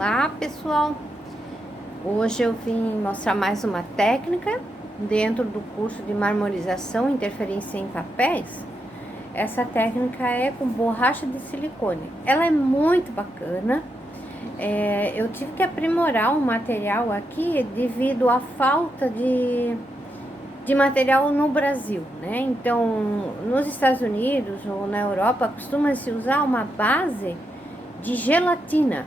Olá pessoal, hoje eu vim mostrar mais uma técnica dentro do curso de marmorização e interferência em papéis. Essa técnica é com borracha de silicone, ela é muito bacana. Eu tive que aprimorar um material aqui devido à falta de material no Brasil, né? Então, nos Estados Unidos ou na Europa costuma-se usar uma base de gelatina.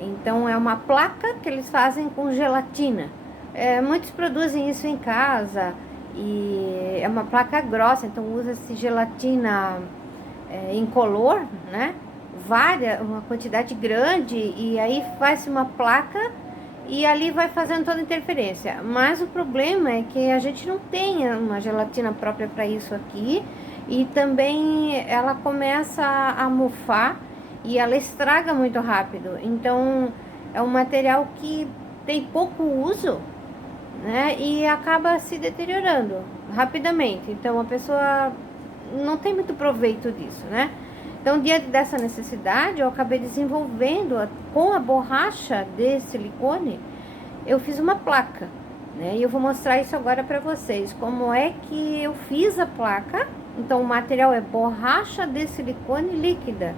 Então é uma placa que eles fazem com gelatina. Muitos produzem isso em casa e é uma placa grossa, então usa-se gelatina incolor, né? Uma quantidade grande, e aí faz uma placa e ali vai fazendo toda a interferência. Mas o problema é que a gente não tem uma gelatina própria para isso aqui, e também ela começa a mofar e ela estraga muito rápido. Então é um material que tem pouco uso, né? E acaba se deteriorando rapidamente. Então a pessoa não tem muito proveito disso, né? Então, diante dessa necessidade, eu acabei desenvolvendo com a borracha de silicone, eu fiz uma placa, né? E eu vou mostrar isso agora para vocês, como é que eu fiz a placa. Então o material é borracha de silicone líquida,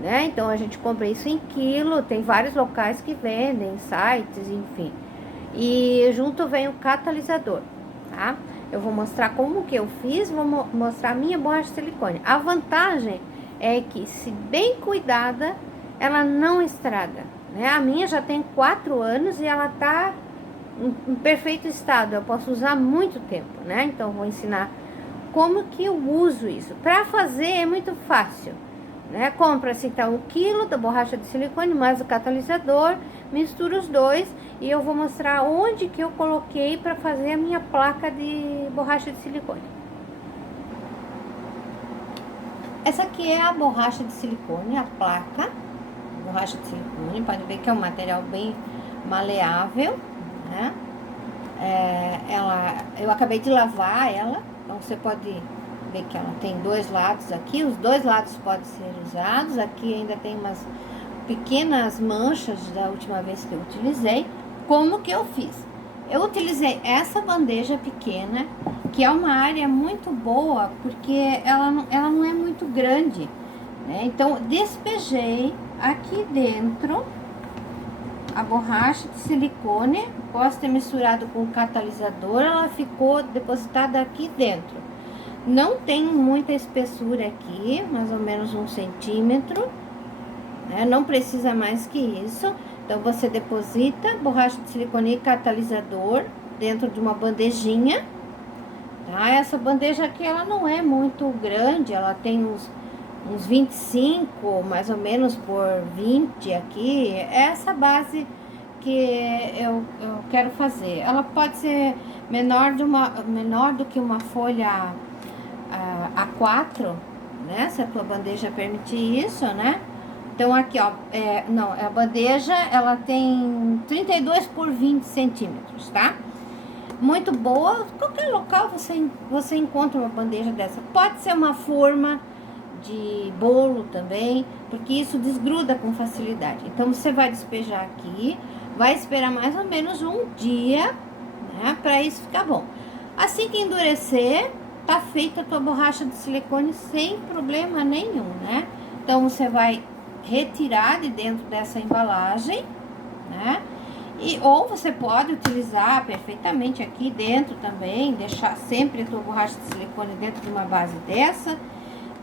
né? Então a gente compra isso em quilo, tem vários locais que vendem, sites, enfim. E junto vem o catalisador, tá? Eu vou mostrar como que eu fiz, vou mostrar a minha borracha de silicone. A vantagem é que, se bem cuidada, ela não estraga, né? A minha já tem 4 anos e ela tá em perfeito estado, eu posso usar muito tempo, né? Então vou ensinar como que eu uso isso. Para fazer é muito fácil, né? Compra-se então 1 quilo da borracha de silicone mais o catalisador, mistura os dois e eu vou mostrar onde que eu coloquei para fazer a minha placa de borracha de silicone. Essa aqui é a borracha de silicone, a placa borracha de silicone. Pode ver que é um material bem maleável, né? Eu acabei de lavar ela, então você pode ver que ela tem 2 lados aqui, os 2 lados podem ser usados. Aqui ainda tem umas pequenas manchas da última vez que eu utilizei. Como que eu fiz? Eu utilizei essa bandeja pequena, que é uma área muito boa, porque ela não é muito grande, né? Então, despejei aqui dentro a borracha de silicone. Posso ter misturado com o catalisador, ela ficou depositada aqui dentro. Não tem muita espessura aqui, mais ou menos 1 centímetro, né? Não precisa mais que isso. Então, você deposita borracha de silicone e catalisador dentro de uma bandejinha, tá? Essa bandeja aqui, ela não é muito grande, ela tem uns 25, mais ou menos, por 20 aqui. É essa base que eu quero fazer. Ela pode ser menor do que uma folha A4, né? Se a tua bandeja permitir isso, né? Então aqui, ó, a bandeja, ela tem 32 por 20 centímetros, tá? Muito boa. Qualquer local você encontra uma bandeja dessa. Pode ser uma forma de bolo também, porque isso desgruda com facilidade. Então você vai despejar aqui, vai esperar mais ou menos 1 dia, né, para isso ficar bom. Assim que endurecer, tá feita a tua borracha de silicone sem problema nenhum, né? Então você vai retirar de dentro dessa embalagem, né? Ou você pode utilizar perfeitamente aqui dentro também, deixar sempre a tua borracha de silicone dentro de uma base dessa,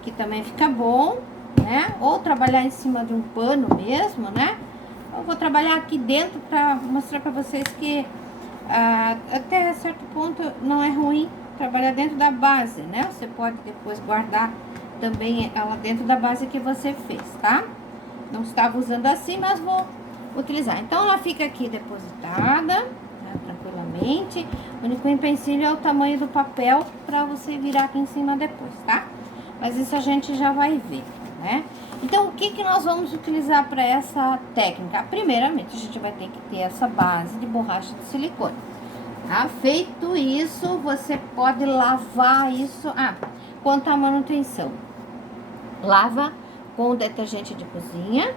que também fica bom, né? Ou trabalhar em cima de um pano mesmo, né? Eu vou trabalhar aqui dentro para mostrar para vocês que até certo ponto não é ruim trabalhar dentro da base, né? Você pode depois guardar também ela dentro da base que você fez, tá? Não estava usando assim, mas vou utilizar. Então ela fica aqui depositada, né, tranquilamente. O único empecilho é o tamanho do papel para você virar aqui em cima depois, tá? Mas isso a gente já vai ver, né? Então, o que nós vamos utilizar para essa técnica? Primeiramente, a gente vai ter que ter essa base de borracha de silicone, tá? Feito isso, você pode lavar isso. Quanto à manutenção, lava com detergente de cozinha,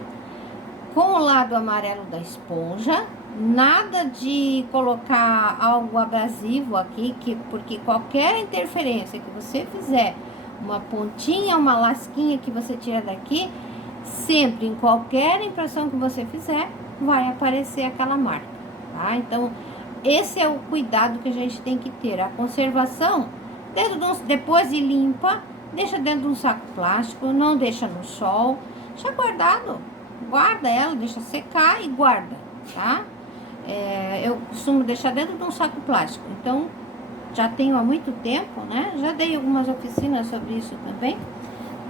com o lado amarelo da esponja. Nada de colocar algo abrasivo aqui, porque qualquer interferência que você fizer, uma pontinha, uma lasquinha que você tira daqui, sempre, em qualquer impressão que você fizer, vai aparecer aquela marca, tá? Então, esse é o cuidado que a gente tem que ter. A conservação, depois de limpa, deixa dentro de um saco plástico, não deixa no sol, deixa guardado. Guarda ela, deixa secar e guarda, tá? Eu costumo deixar dentro de um saco plástico. Então, já tenho há muito tempo, né? Já dei algumas oficinas sobre isso também.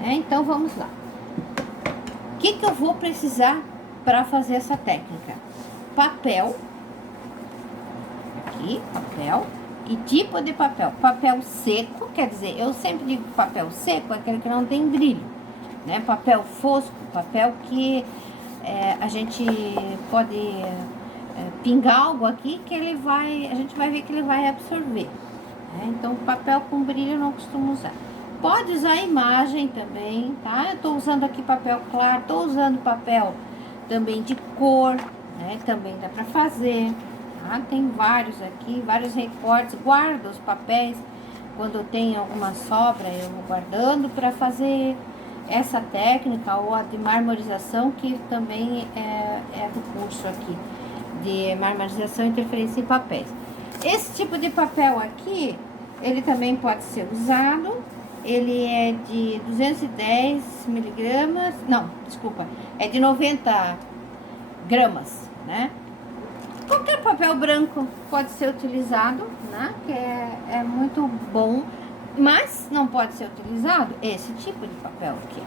Então, vamos lá. O que eu vou precisar para fazer essa técnica? Papel. Aqui, papel. Que tipo de papel? Papel seco, quer dizer, eu sempre digo que papel seco é aquele que não tem brilho, né? Papel fosco, papel que a gente pode pingar algo aqui que a gente vai ver que ele vai absorver, né? Então, papel com brilho eu não costumo usar. Pode usar imagem também, tá? Eu tô usando aqui papel claro, tô usando papel também de cor, né? Também dá pra fazer. Tem vários aqui, vários recortes. Guardo os papéis. Quando tem alguma sobra, eu vou guardando para fazer essa técnica, ou a de marmorização, que também é do curso aqui, de marmorização e interferência em papéis. Esse tipo de papel aqui, ele também pode ser usado. Ele é de 210 miligramas, não, desculpa, é de 90 gramas, né? Qualquer papel branco pode ser utilizado, né? Que é muito bom, mas não pode ser utilizado esse tipo de papel aqui.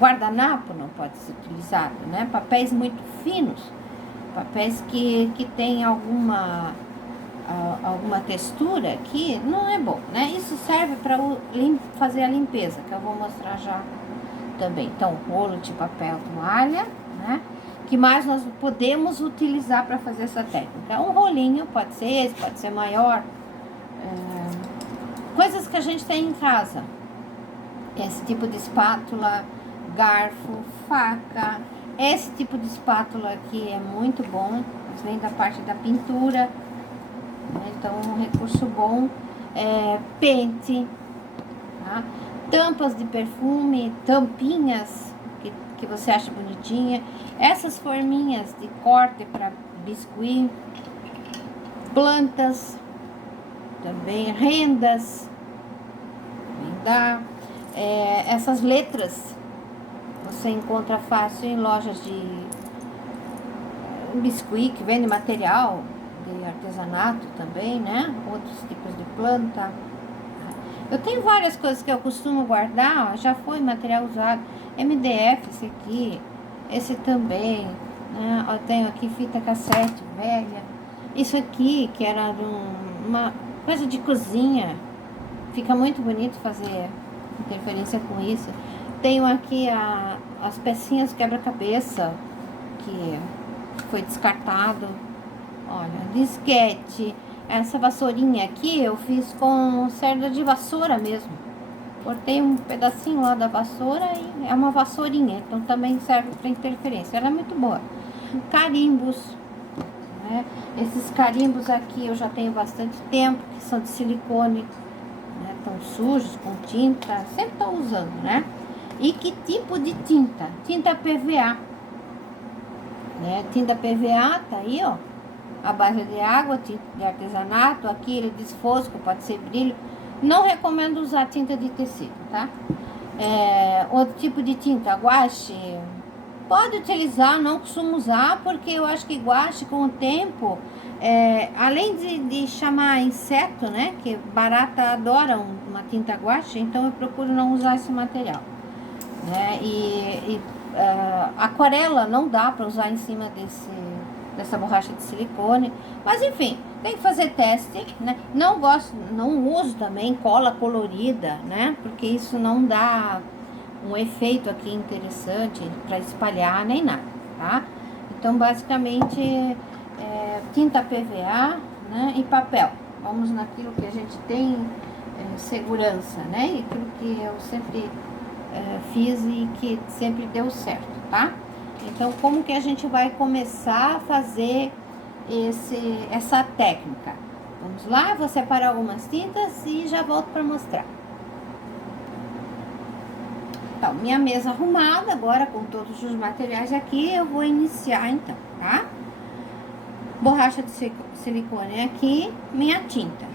Guardanapo não pode ser utilizado, né? Papéis muito finos, papéis que tem alguma textura aqui, não é bom, né? Isso serve para fazer a limpeza, que eu vou mostrar já também. Então, rolo de papel toalha, né? Que mais nós podemos utilizar para fazer essa técnica? Um rolinho, pode ser esse, pode ser maior. Coisas que a gente tem em casa. Esse tipo de espátula, garfo, faca. Esse tipo de espátula aqui é muito bom. Vem da parte da pintura. Então, um recurso bom. Pente. Tá? Tampas de perfume, tampinhas que você acha bonitinha. Essas forminhas de corte para biscuit, plantas, também rendas, também dá. Essas letras você encontra fácil em lojas de biscuit, que vende material de artesanato também, né? Outros tipos de planta. Eu tenho várias coisas que eu costumo guardar, já foi material usado. MDF, esse aqui, esse também, né? Eu tenho aqui fita cassete velha. Isso aqui, que era uma coisa de cozinha. Fica muito bonito fazer interferência com isso. Tenho aqui as pecinhas quebra-cabeça, que foi descartado. Olha, disquete. Essa vassourinha aqui eu fiz com cerda de vassoura mesmo. Cortei um pedacinho lá da vassoura e é uma vassourinha, então também serve para interferência. Ela é muito boa. Carimbos, né? Esses carimbos aqui eu já tenho bastante tempo, que são de silicone, né? Estão sujos, com tinta, sempre estou usando, né? E que tipo de tinta? Tinta PVA, né? Tinta PVA tá aí, ó, a base de água, tinta de artesanato. Aqui ele diz fosco, pode ser brilho. Não recomendo usar tinta de tecido, tá? Outro tipo de tinta, guache, pode utilizar, não costumo usar, porque eu acho que guache, com o tempo, além de chamar inseto, né? Que barata adora uma tinta guache, então eu procuro não usar esse material, né? Aquarela não dá para usar em cima dessa borracha de silicone, mas enfim, tem que fazer teste, né? Não uso também cola colorida, né? Porque isso não dá um efeito aqui interessante para espalhar nem nada, tá? Então, basicamente, tinta PVA, né? E papel. Vamos naquilo que a gente tem segurança, né? E aquilo que eu sempre fiz e que sempre deu certo, tá? Então, como que a gente vai começar a fazer essa técnica? Vamos lá, vou separar algumas tintas e já volto para mostrar. Então, minha mesa arrumada, agora com todos os materiais aqui, eu vou iniciar então, tá? Borracha de silicone aqui, minha tinta.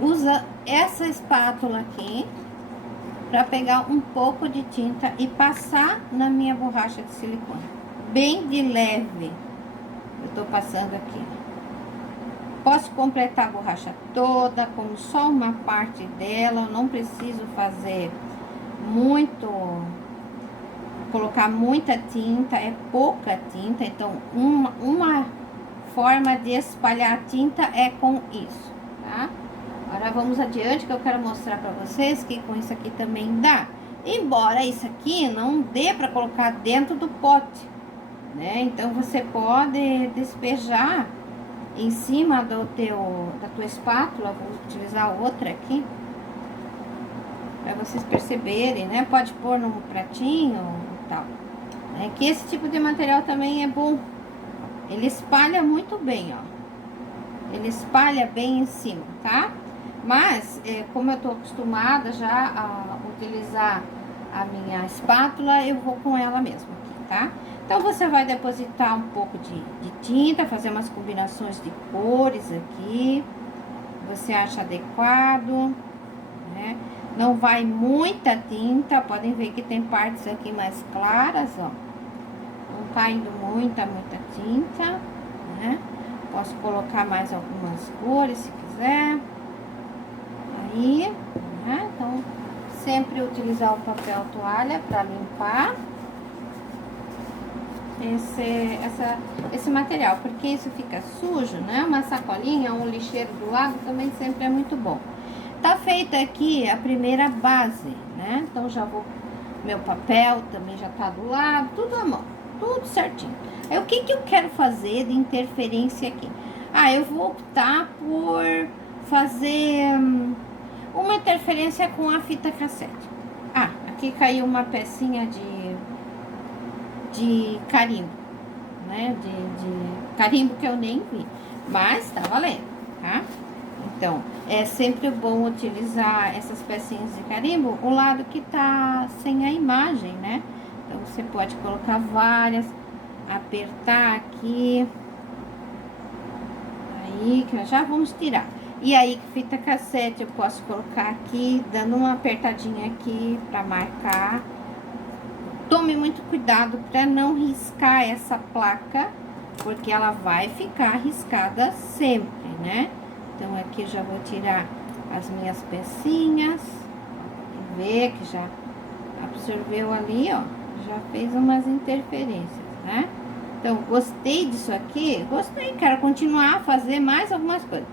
Usa essa espátula aqui para pegar um pouco de tinta e passar na minha borracha de silicone. Bem de leve, eu tô passando aqui. Posso completar a borracha toda, como só uma parte dela, não preciso fazer colocar muita tinta, é pouca tinta, então uma forma de espalhar a tinta é com isso, tá? Agora vamos adiante, que eu quero mostrar pra vocês que com isso aqui também dá. Embora isso aqui não dê pra colocar dentro do pote, né? Então você pode despejar em cima da tua espátula. Vou utilizar outra aqui para vocês perceberem, né? Pode pôr num pratinho e tal. É que esse tipo de material também é bom. Ele espalha muito bem, ó. Ele espalha bem em cima, tá? Mas, como eu tô acostumada já a utilizar a minha espátula, eu vou com ela mesmo aqui, tá? Então, você vai depositar um pouco de tinta, fazer umas combinações de cores aqui. Você acha adequado, né? Não vai muita tinta, podem ver que tem partes aqui mais claras, ó. Não tá indo muita tinta, né? Posso colocar mais algumas cores se quiser. Aí, né? Então, sempre utilizar o papel toalha para limpar esse material, porque isso fica sujo, né? Uma sacolinha, um lixeiro do lado também sempre é muito bom. Tá feita aqui a primeira base, né? Então já vou, meu papel também já tá do lado, tudo à mão, tudo certinho. Aí o que eu quero fazer de interferência aqui? Eu vou optar por fazer uma interferência com a fita cassete. Aqui caiu uma pecinha de carimbo, né? De carimbo que eu nem vi, mas tá valendo, tá? Então, é sempre bom utilizar essas pecinhas de carimbo, o lado que tá sem a imagem, né? Então, você pode colocar várias, apertar aqui, aí, que já vamos tirar. E aí, fita cassete, eu posso colocar aqui, dando uma apertadinha aqui pra marcar. Tome muito cuidado para não riscar essa placa, porque ela vai ficar riscada sempre, né? Então, aqui eu já vou tirar as minhas pecinhas. Ver que já absorveu ali, ó. Já fez umas interferências, né? Então, gostei disso aqui? Gostei, quero continuar a fazer mais algumas coisas.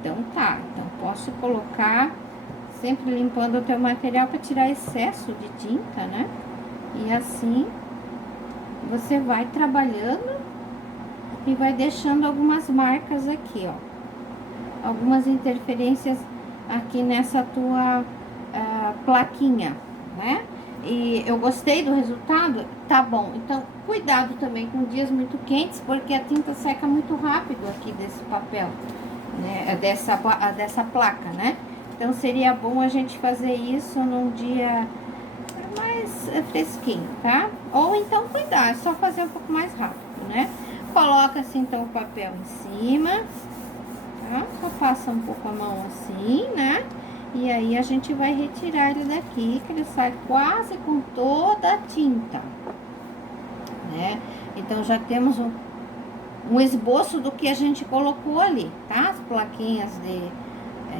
Então, tá. Então, posso colocar, sempre limpando o teu material para tirar excesso de tinta, né? E assim, você vai trabalhando e vai deixando algumas marcas aqui, ó. Algumas interferências aqui nessa tua plaquinha, né? E eu gostei do resultado, tá bom. Então, cuidado também com dias muito quentes, porque a tinta seca muito rápido aqui desse papel, né? Dessa placa, né? Então, seria bom a gente fazer isso num dia mais fresquinho, tá? Ou então cuidar, é só fazer um pouco mais rápido, né? Coloca assim então o papel em cima, tá? Só passa um pouco a mão assim, né? E aí a gente vai retirar ele daqui, que ele sai quase com toda a tinta, né? Então já temos um esboço do que a gente colocou ali, tá? As plaquinhas de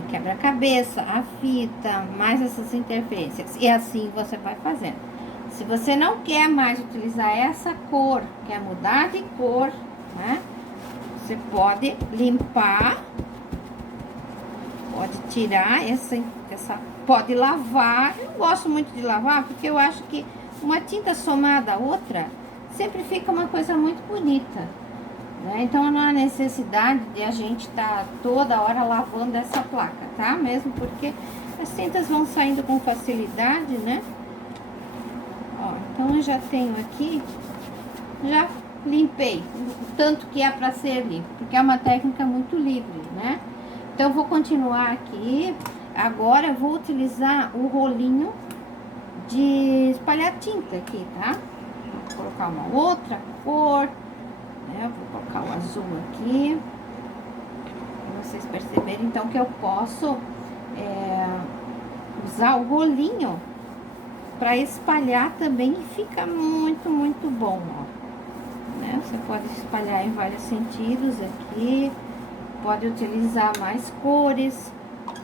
quebra-cabeça, a fita, mais essas interferências. E assim você vai fazendo. Se você não quer mais utilizar essa cor, quer mudar de cor, né? Você pode limpar, pode tirar pode lavar. Eu não gosto muito de lavar, porque eu acho que uma tinta somada a outra sempre fica uma coisa muito bonita, né? Então não há necessidade de a gente estar toda hora lavando essa placa, tá? Mesmo porque as tintas vão saindo com facilidade, né? Ó, então eu já tenho aqui já limpei o tanto que é para ser limpo, porque é uma técnica muito livre, né? Então, eu vou continuar aqui. Agora, eu vou utilizar o rolinho de espalhar tinta aqui, tá? Vou colocar uma outra cor, né? Vou colocar o azul aqui, pra vocês perceberem, então, que eu posso usar o rolinho para espalhar também e fica muito, muito bom, ó. Né? Você pode espalhar em vários sentidos aqui, pode utilizar mais cores,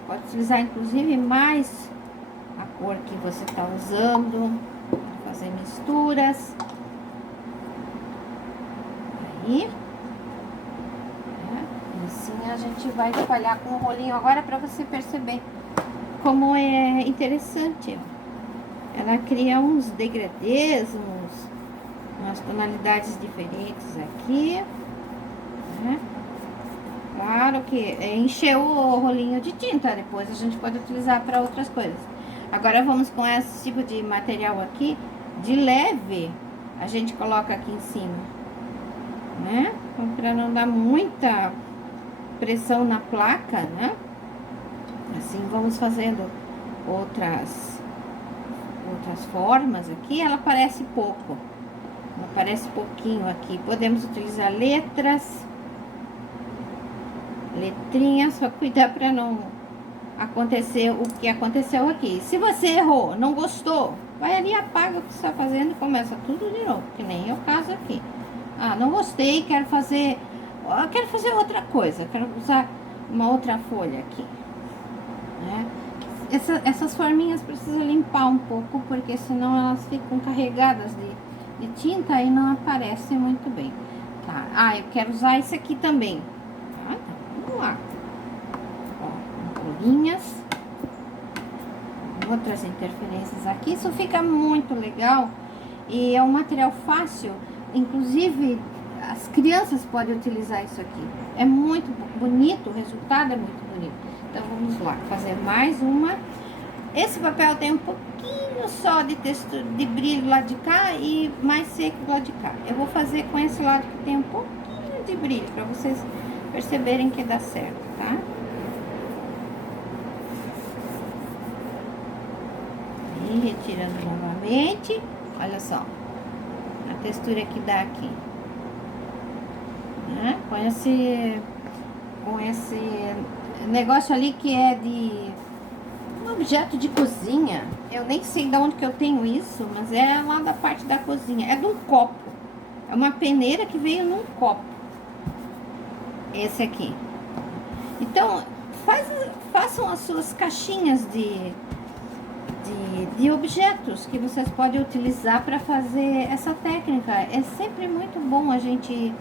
pode utilizar inclusive mais a cor que você está usando, fazer misturas. Aí, e assim a gente vai espalhar com o rolinho agora para você perceber como é interessante, ó. Ela cria uns degradês, umas tonalidades diferentes aqui, né? Claro que encheu o rolinho de tinta, depois a gente pode utilizar para outras coisas. Agora vamos com esse tipo de material aqui, de leve, a gente coloca aqui em cima, né? Então, para não dar muita pressão na placa, né? Assim vamos fazendo outras formas aqui. Ela aparece pouco, ela aparece pouquinho aqui. Podemos utilizar letrinhas, só cuidar para não acontecer o que aconteceu aqui. Se você errou, não gostou, vai ali, apaga o que você está fazendo e começa tudo de novo, que nem é o caso aqui. Ah, não gostei, quero fazer outra coisa, quero usar uma outra folha aqui, né? Essas forminhas precisam limpar um pouco, porque senão elas ficam carregadas de tinta e não aparecem muito bem. Tá? Ah, eu quero usar esse aqui também. Tá? Vamos lá. Ó, bolinhas. Outras interferências aqui. Isso fica muito legal e é um material fácil. Inclusive, as crianças podem utilizar isso aqui. É muito bonito, o resultado é muito bonito. Então, vamos lá, fazer mais uma. Esse papel tem um pouquinho só de textura, de brilho do lado de cá e mais seco do lado de cá. Eu vou fazer com esse lado que tem um pouquinho de brilho, para vocês perceberem que dá certo, tá? E retirando novamente. Olha só a textura que dá aqui, né? Com esse negócio ali que é de um objeto de cozinha. Eu nem sei de onde que eu tenho isso, mas é lá da parte da cozinha. É de um copo. É uma peneira que veio num copo. Esse aqui. Então, façam as suas caixinhas de objetos que vocês podem utilizar para fazer essa técnica. É sempre muito bom a gente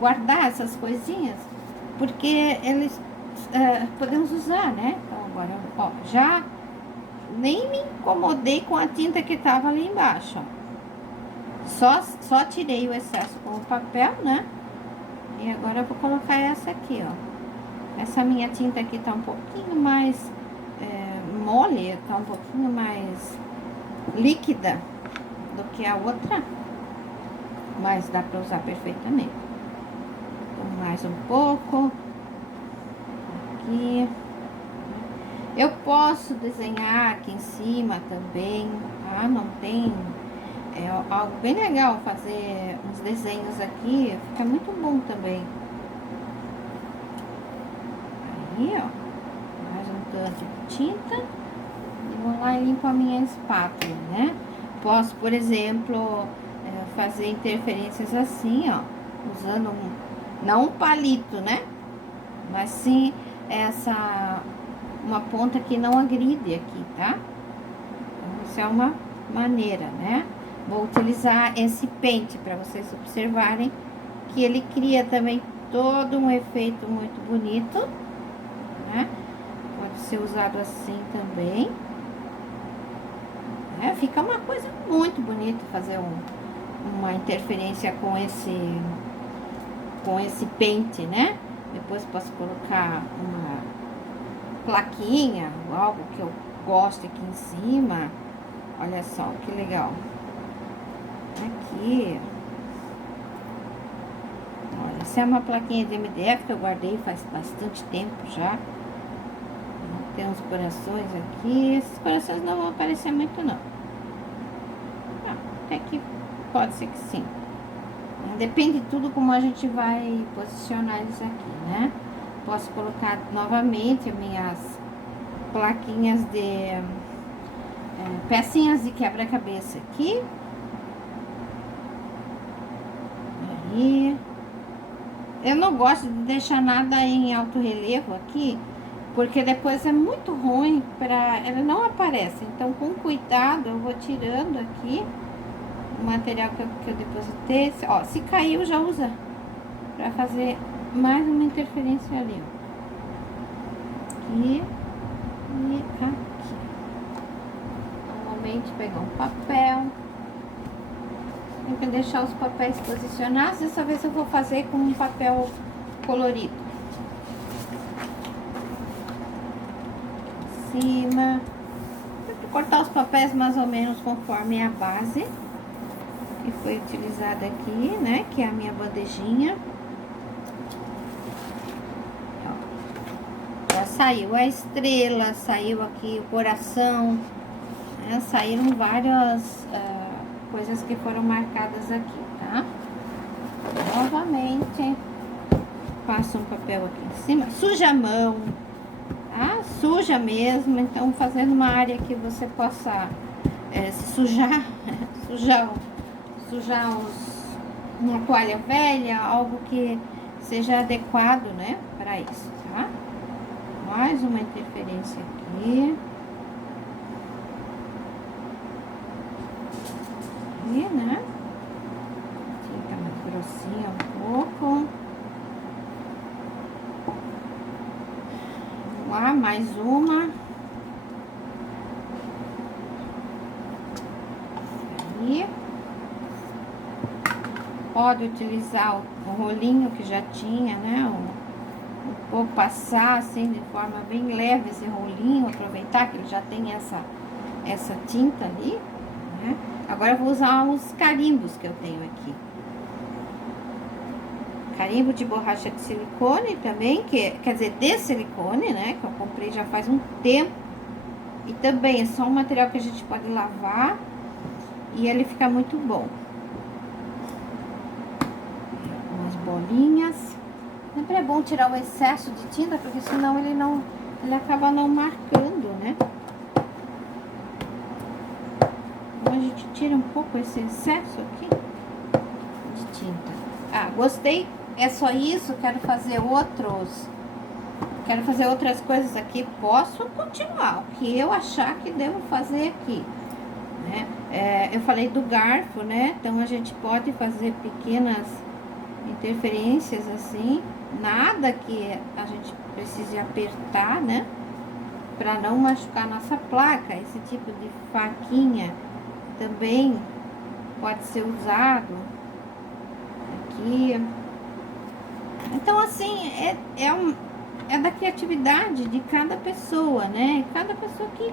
guardar essas coisinhas, porque eles podemos usar, né? Então, agora, ó, já nem me incomodei com a tinta que tava ali embaixo, ó. Só tirei o excesso com o papel, né? E agora eu vou colocar essa aqui, ó. Essa minha tinta aqui tá um pouquinho mais mole, tá um pouquinho mais líquida do que a outra, mas dá para usar perfeitamente. Então, mais um pouco aqui. Eu posso desenhar aqui em cima também, tá? Não tem... É algo bem legal fazer uns desenhos aqui, fica muito bom também. Aí, ó, mais um tanto de tinta e vou lá e limpo a minha espátula, né? Posso, por exemplo, fazer interferências assim, ó, usando não um palito, né? Mas sim uma ponta que não agride aqui, tá? Então, isso é uma maneira, né? Vou utilizar esse pente para vocês observarem que ele cria também todo um efeito muito bonito, né? Pode ser usado assim também, né? Fica uma coisa muito bonita fazer uma interferência com esse pente, né? Depois posso colocar uma plaquinha ou algo que eu gosto aqui em cima. Olha só que legal. Aqui. Essa é uma plaquinha de MDF que eu guardei faz bastante tempo já. Tem uns corações aqui. Esses corações não vão aparecer muito, não. Até que pode ser que sim. Depende de tudo como a gente vai posicionar eles aqui, né? Posso colocar novamente as minhas plaquinhas de pecinhas de quebra-cabeça aqui. Aí, eu não gosto de deixar nada em alto relevo aqui, porque depois é muito ruim para ela não aparece. Então, com cuidado, eu vou tirando aqui o material que eu depositei. Ó, se caiu, já usa para fazer mais uma interferência ali, ó. Aqui e aqui. Normalmente pegar um papel. Tem que deixar os papéis posicionados. Dessa vez eu vou fazer com um papel colorido. Em cima. Vou cortar os papéis mais ou menos conforme a base que foi utilizada aqui, né? Que é a minha bandejinha. Ó, já saiu a estrela, saiu aqui o coração, né? Saíram várias coisas que foram marcadas aqui, tá? Novamente, passo um papel aqui em cima, suja a mão, tá? Suja mesmo, então fazendo uma área que você possa se sujar, sujar uma toalha velha, algo que seja adequado, né, para isso, tá? Mais uma interferência aqui. Aqui, né? Fica mais grossinha um pouco. Vamos lá, mais uma. Aí. Pode utilizar o rolinho que já tinha, né? Um pouco passar assim de forma bem leve esse rolinho, aproveitar que ele já tem essa tinta ali, né? Agora eu vou usar os carimbos que eu tenho aqui. Carimbo de borracha de silicone também, quer dizer, de silicone, né? Que eu comprei já faz um tempo. E também é só um material que a gente pode lavar e ele fica muito bom. Umas bolinhas. Sempre é bom tirar o excesso de tinta, porque senão ele acaba não marcando, né? Então a gente tira um pouco esse excesso aqui de tinta. Ah, gostei. É só isso, quero fazer outras coisas aqui, posso continuar, o que eu achar que devo fazer aqui, né? Eu falei do garfo, né? Então a gente pode fazer pequenas interferências assim, nada que a gente precise apertar, né? Para não machucar nossa placa. Esse tipo de faquinha também pode ser usado aqui. Então, assim, é da criatividade de cada pessoa, né? Cada pessoa que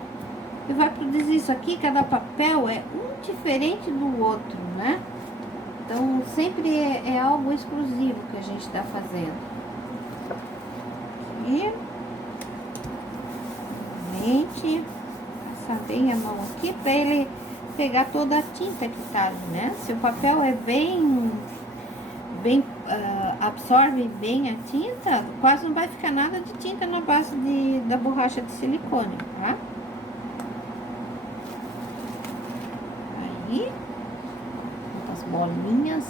vai produzir isso aqui, cada papel é um diferente do outro, né? Então, sempre é algo exclusivo que a gente está fazendo. Aqui. Realmente, passar bem a mão aqui para ele pegar toda a tinta que tá ali, né? Se o papel é bem absorve bem a tinta, quase não vai ficar nada de tinta na base da borracha de silicone, tá? Aí, muitas bolinhas,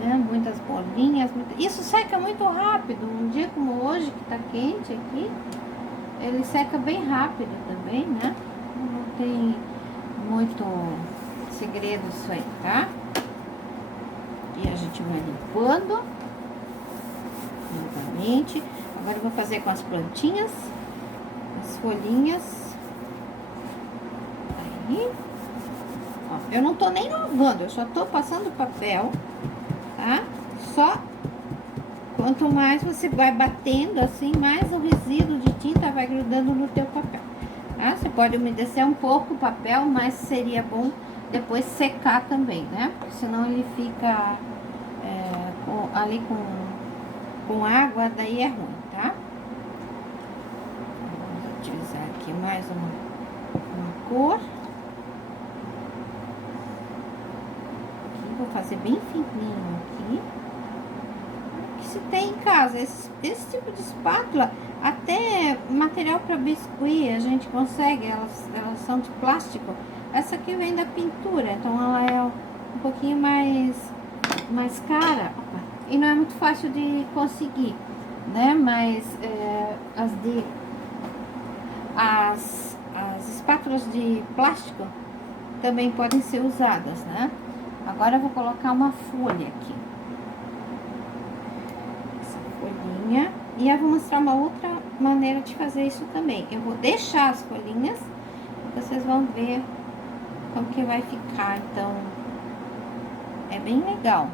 né? Muitas bolinhas. Isso seca muito rápido. Um dia como hoje, que tá quente aqui, ele seca bem rápido também, né? Não tem muito segredo isso aí, tá? E a gente vai limpando novamente. Agora eu vou fazer com as plantinhas, as folhinhas. Aí, ó, eu não tô nem lavando, eu só tô passando papel, tá? Só quanto mais você vai batendo assim, mais o resíduo de tinta vai grudando no teu papel. tá? Você pode umedecer um pouco o papel, mas seria bom depois secar também, né? Porque senão ele fica ali com água, daí é ruim, tá? Vamos utilizar aqui mais uma cor. Aqui, vou fazer bem fininho aqui. Que se tem em casa, esse tipo de espátula, até material para biscuit a gente consegue, elas são de plástico. Essa aqui vem da pintura, então ela é um pouquinho mais cara. Opa, e não é muito fácil de conseguir, né? Mas as espátulas de plástico também podem ser usadas, né? Agora eu vou colocar uma folha aqui. Essa folhinha. E eu vou mostrar uma outra maneira de fazer isso também. Eu vou deixar as folhinhas, vocês vão ver como que vai ficar. Então, é bem legal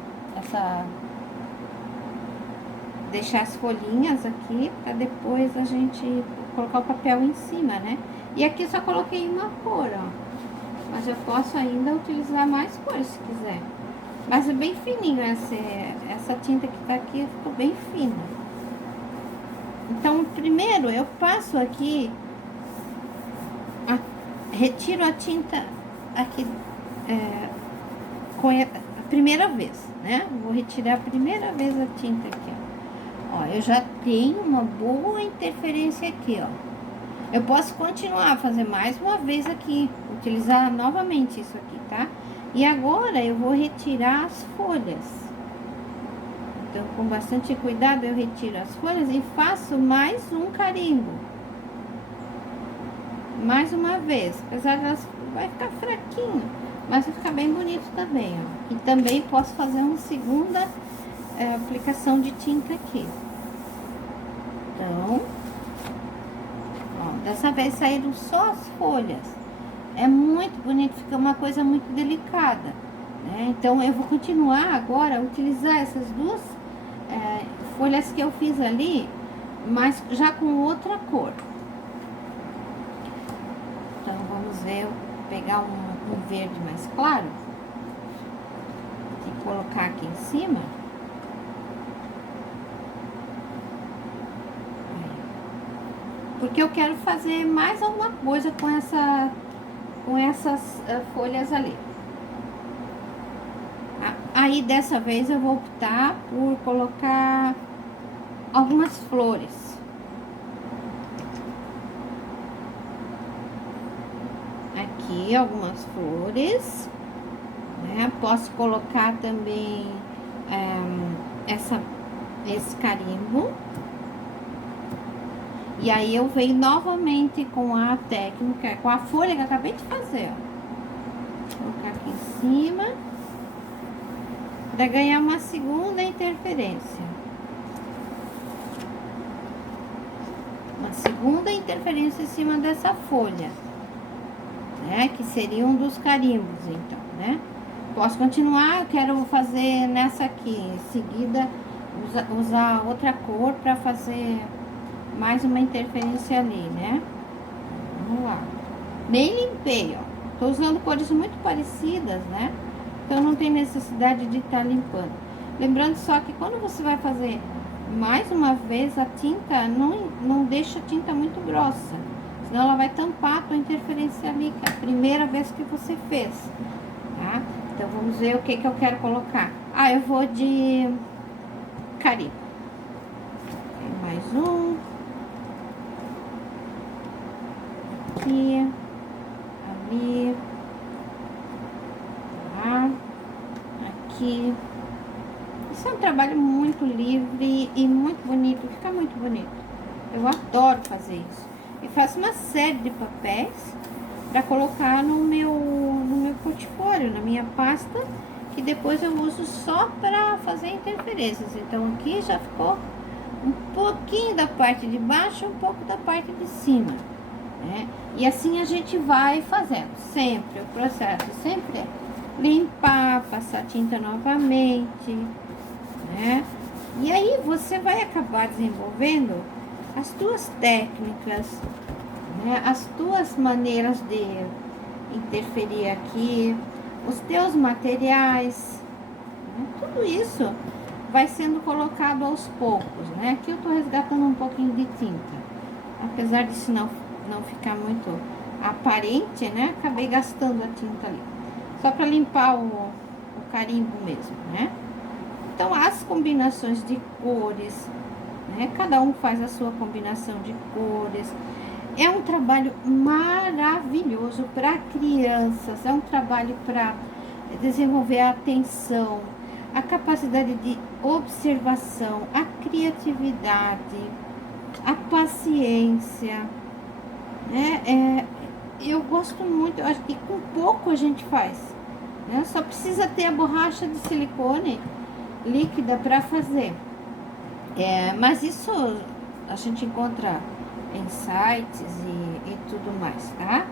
deixar as folhinhas aqui para depois a gente colocar o papel em cima, né? E aqui eu só coloquei uma cor, ó. Mas eu posso ainda utilizar mais cores se quiser. Mas é bem fininho essa tinta que tá aqui, ficou bem fina. Então, primeiro eu passo aqui, retiro a tinta aqui com a primeira vez, né? Vou retirar a primeira vez a tinta aqui, ó. Ó, eu já tenho uma boa interferência aqui, ó. Eu posso continuar a fazer mais uma vez aqui, utilizar novamente isso aqui, tá? E agora eu vou retirar as folhas. Então, com bastante cuidado, eu retiro as folhas e faço mais um carimbo. Mais uma vez, apesar de elas vai ficar fraquinho, mas vai ficar bem bonito também, ó. E também posso fazer uma segunda aplicação de tinta aqui. Então, ó, dessa vez saíram só as folhas. É muito bonito, fica uma coisa muito delicada, né? Então, eu vou continuar agora a utilizar essas duas folhas que eu fiz ali, mas já com outra cor. Então, vamos ver, eu vou pegar um verde mais claro e colocar aqui em cima. Porque eu quero fazer mais alguma coisa com essas folhas ali. Aí, dessa vez, eu vou optar por colocar algumas flores. Aqui, algumas flores, né? Posso colocar também esse carimbo. E aí, eu venho novamente com a técnica, com a folha que eu acabei de fazer, ó. Vou colocar aqui em cima, para ganhar uma segunda interferência. Uma segunda interferência em cima dessa folha, né? Que seria um dos carimbos, então, né? Posso continuar, eu quero fazer nessa aqui, em seguida usar outra cor para fazer mais uma interferência ali, né? Vamos lá. Nem limpei, ó. Tô usando cores muito parecidas, né? Então, não tem necessidade de estar limpando. Lembrando só que quando você vai fazer mais uma vez a tinta, não deixa a tinta muito grossa. Senão ela vai tampar a tua interferência ali, que é a primeira vez que você fez, tá? Então, vamos ver o que eu quero colocar. Ah, eu vou de carimbo. Tem mais um. Aqui. Ali. Tá? Aqui. Isso é um trabalho muito livre e muito bonito, fica muito bonito. Eu adoro fazer isso. E faço uma série de papéis para colocar no meu portfólio, na minha pasta, que depois eu uso só para fazer interferências. Então aqui já ficou um pouquinho da parte de baixo, um pouco da parte de cima, né? E assim a gente vai fazendo sempre, o processo sempre é limpar, passar tinta novamente, né? E aí você vai acabar desenvolvendo as tuas técnicas, né? As tuas maneiras de interferir aqui, os teus materiais, né? Tudo isso vai sendo colocado aos poucos, né? Aqui eu tô resgatando um pouquinho de tinta, apesar disso não ficar muito aparente, né? Acabei gastando a tinta ali, só para limpar o carimbo mesmo, né? Então, as combinações de cores, né? Cada um faz a sua combinação de cores. É um trabalho maravilhoso para crianças, é um trabalho para desenvolver a atenção, a capacidade de observação, a criatividade, a paciência, né? Eu gosto muito, e com pouco a gente faz, né? Só precisa ter a borracha de silicone líquida para fazer. Mas isso a gente encontra em sites e tudo mais, tá?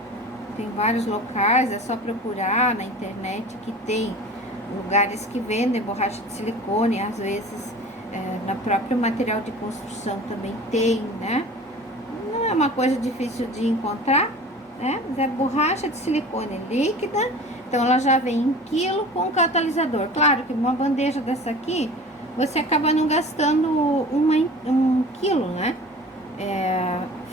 Tem vários locais, é só procurar na internet que tem lugares que vendem borracha de silicone, às vezes no próprio material de construção também tem, né? Não é uma coisa difícil de encontrar, né? Mas é borracha de silicone líquida, então ela já vem em quilo com catalisador. Claro que uma bandeja dessa aqui, você acaba não gastando um quilo, né?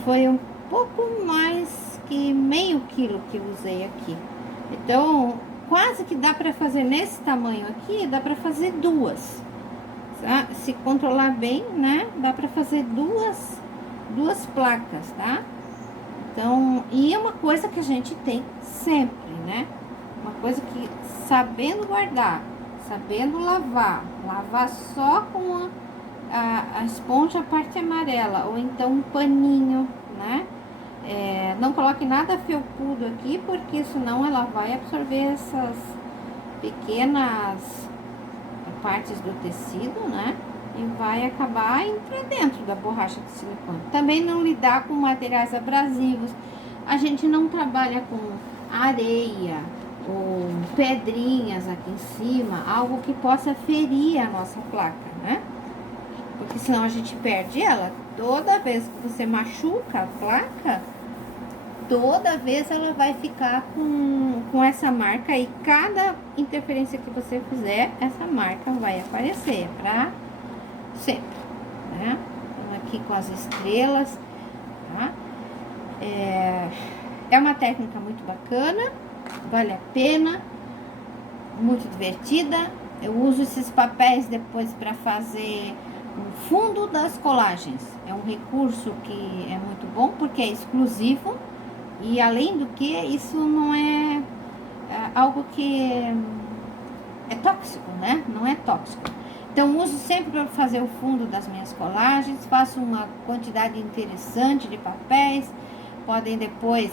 Foi um pouco mais que meio quilo que eu usei aqui. Então, quase que dá para fazer nesse tamanho aqui, dá para fazer duas. Tá? Se controlar bem, né? Dá para fazer duas placas, tá? Então, e é uma coisa que a gente tem sempre, né? Uma coisa que, sabendo guardar, sabendo lavar só com a esponja, a parte amarela, ou então um paninho, né? Não coloque nada felpudo aqui, porque senão ela vai absorver essas pequenas partes do tecido, né? E vai acabar indo pra dentro da borracha de silicone. Também não lidar com materiais abrasivos. A gente não trabalha com areia ou pedrinhas aqui em cima, algo que possa ferir a nossa placa, né? Porque senão a gente perde ela. Toda vez que você machuca a placa, toda vez ela vai ficar com essa marca, e cada interferência que você fizer, essa marca vai aparecer pra sempre, né? Então, aqui com as estrelas, tá? É uma técnica muito bacana, vale a pena, muito divertida. Eu uso esses papéis depois para fazer o fundo das colagens. É um recurso que é muito bom porque é exclusivo, e além do que, isso não é algo que é tóxico, né? Não é tóxico. Então, uso sempre para fazer o fundo das minhas colagens. Faço uma quantidade interessante de papéis. Podem depois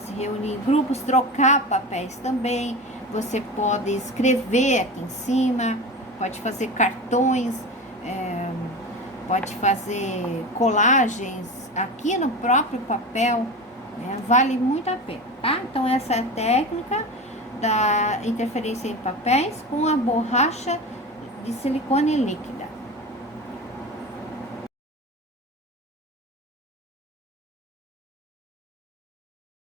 se reunir em grupos, trocar papéis também. Você pode escrever aqui em cima, pode fazer cartões, pode fazer colagens aqui no próprio papel, né? Vale muito a pena, tá? Então, essa é a técnica da interferência em papéis com a borracha de silicone líquida.